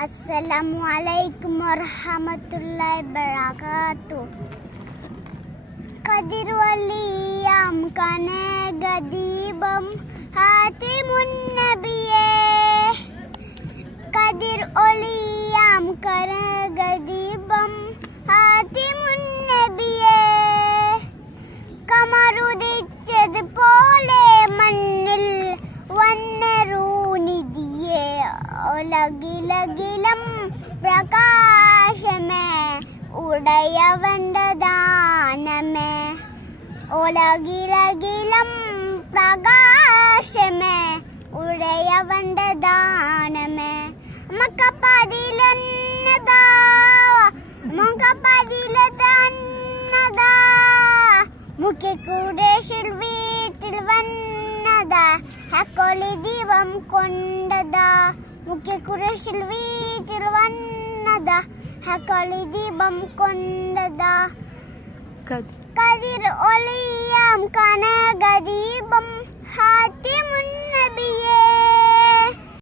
അസ്സലാമുഅലൈക്കും വറഹ്മത്തുള്ളാഹി വബറകാതുഹു. ഖദിർ വലിയാം കനകദീപം ഹാതിമുൻ നബിയേ. ഖദിർ ഒളിയാം കനകദീപം ഹാതിമുൻ നബിയേ. കമറുദിച്ചത് പോലെ മണ്ണിൽ വന്നരൂനിധിയേ. ഒലകിലകിലം പ്രകാശമേ ഉടയവന്റെ ദാനമേ. ഒലകിലകിലം പ്രകാശമേ ഉടയവന്റെ ദാനമേ. മക്കപ്പതിലെന്നതാ മുഖപ്പതിലെന്നതാ മുഖ്യകുടേശിൽ വീട്ടിൽ വന്നതാ ഹക്കൊളി ദീപം കൊണ്ടതാ. മുഖ്യകുടേശിൽ വീട്ടിൽ വന്നതാ ഹക്കൊളി ദീപം കൊണ്ടതാ. കതിർ ഒളിയാം കനകദീപം